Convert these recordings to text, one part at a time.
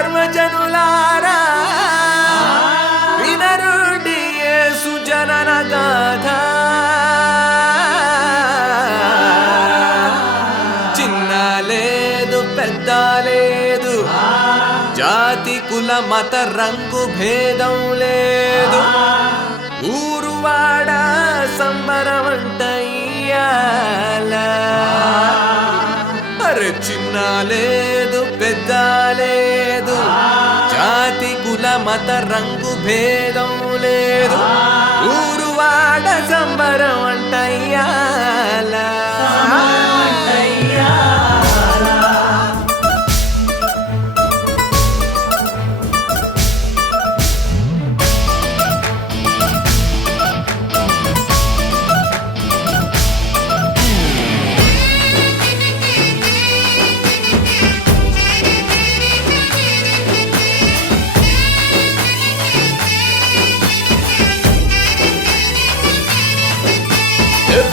సర్వజనులారా వినరుడి యేసు జనన గాథ. చిన్న లేదు పెద్ద లేదు, జాతి కుల మత రంగు భేదం లేదు, ఊరువాడ సంబరమంట ఇయ్యాల. అరే చిన్న లేదు పెద్ద లేదు, జాతి కుల మత రంగు భేదం లేదు, ఊరువాడ సంబరమంట ఇయ్యాల.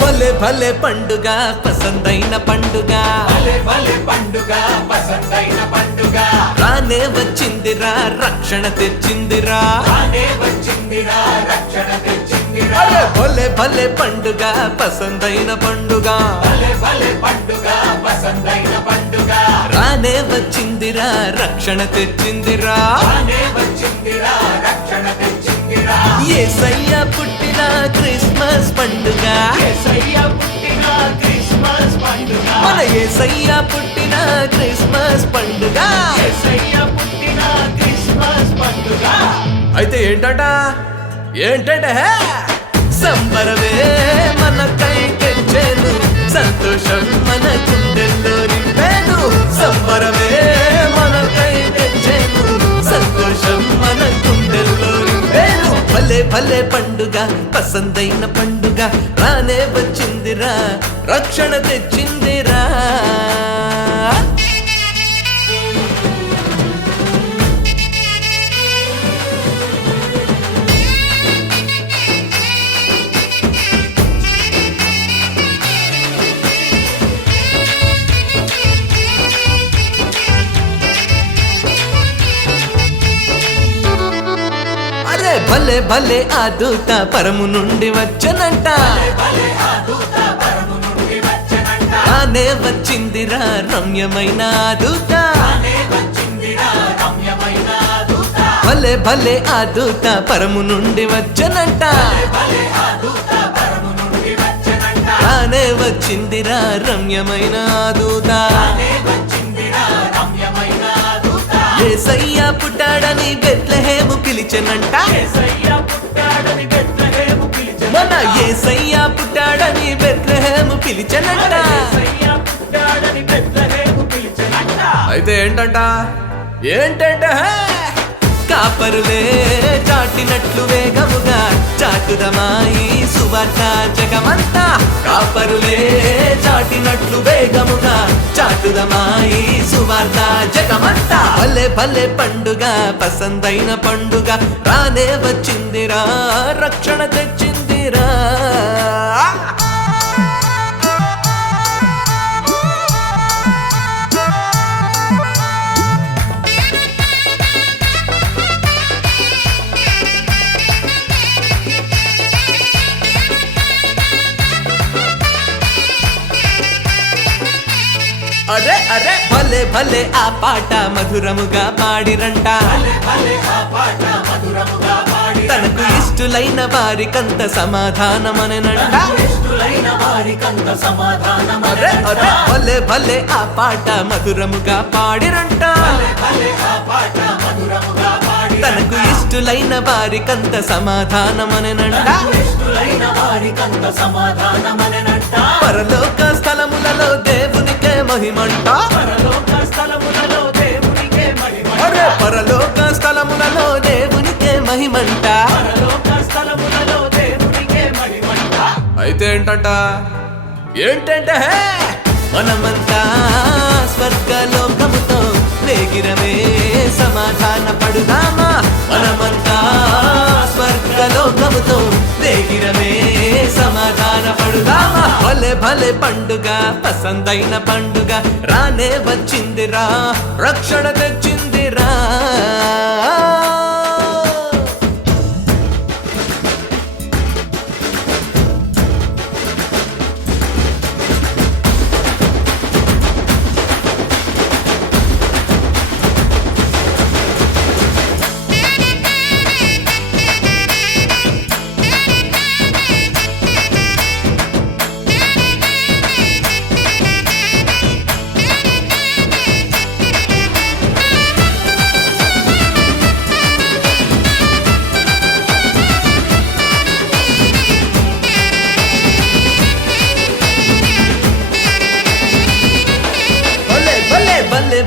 భలే భలే పండుగ పసందైన పండుగ, రానే వచ్చిందిరా రక్షణ తెచ్చిందిరా. భలే భలే పండుగ పసందైన పండుగ, రానే వచ్చిందిరా రక్షణ తెచ్చిందిరా. యేసయ్య పుట్టిన క్రిస్మస్ పండుగ, మన యేసయ్య పుట్టిన క్రిస్మస్ పండుగ. అయితే ఏంటంటే సంబరమే మనకై తెచ్చేను, సంతోషం మన గుండెల్లో నింపేను. సంబరమే మనకై తెచ్చేను, సంతోషం మన గుండెల్లో నింపేను. భలే భలే పండుగ పసందైన పండుగ, రానే వచ్చిందిరా రక్షణ తెచ్చిందిరా. భలే భలే ఆ దూత పరము నుండి వచ్చనంట, రానే వచ్చిందిరా రమ్యమైన దూత. భలే భలే ఆ దూత పరము నుండి వచ్చనంట, రానే వచ్చిందిరా రమ్యమైన దూత. యేసయ్య పుట్టాడని బెత్లెహేము పిలిచెనంట, మన యేసయ్య పుట్టాడని బెత్లెహేము పిలిచెనంట. అయితే ఏంటంటే కాపరులే చాటినట్లు వేగముగా చాటుదమాయి సువార్త జగమంతా. కాపరులే చాటినట్లు వేగముగా చాటుదమాయి సువార్త జగమంతా. భలే భలే పండుగ పసందైన పండుగ, రానే వచ్చిందిరా రక్షణ తెచ్చిందిరా. అరే అరే భలే భలే ఆ పాట మధురముగా పాడిరంట, తనకు ఇష్టులైన వారికంత సమాధానమనంట. అరే అరే భలే భలే ఆ పాట మధురముగా పాడిరంట, తనకు ఇష్టులైన వారికంత సమాధానమనంట. పరలోక స్థలములలో దేవునికే మహిమంట, అరే పరలోక స్థలములలో దేవునికే మహిమంట. అయితే ఏంటంటే మనమంతా స్వర్గలోకముతో వేగిరమే సమాధాన పడుదామా. మనమంతా స్వర్గలోకముతో వేగిరమే సమాధాన పడుదామా. భలే భలే పండుగ పసందైన పండుగ, రానే వచ్చిందిరా రక్షణ తెచ్చిందిరా.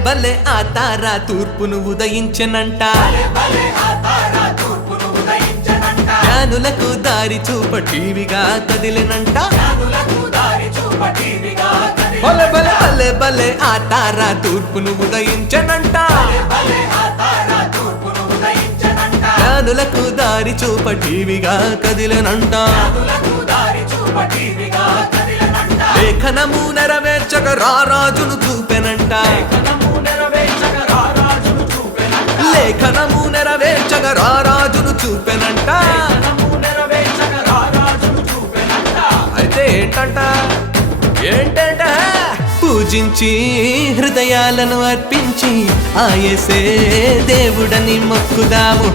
భలే ఆ తార తూర్పును ఉదయించెనంట జ్ఞానులకు దారి చూప టీవీగా కదిలినంట భలే భలే భలే భలే ఆ తార తూర్పును ఉదయించెనంట జ్ఞానులకు దారి చూప టీవీగా కదిలినంట లేఖనము నెరవేర్చక రారాజును చూపెనంట లేఖనము నెరవేర్చక రారాజును చూపెనంట అయితే ఏంటంట పూజించి హృదయాలను అర్పించి ఆయసే దేవుడని మొక్కుదాము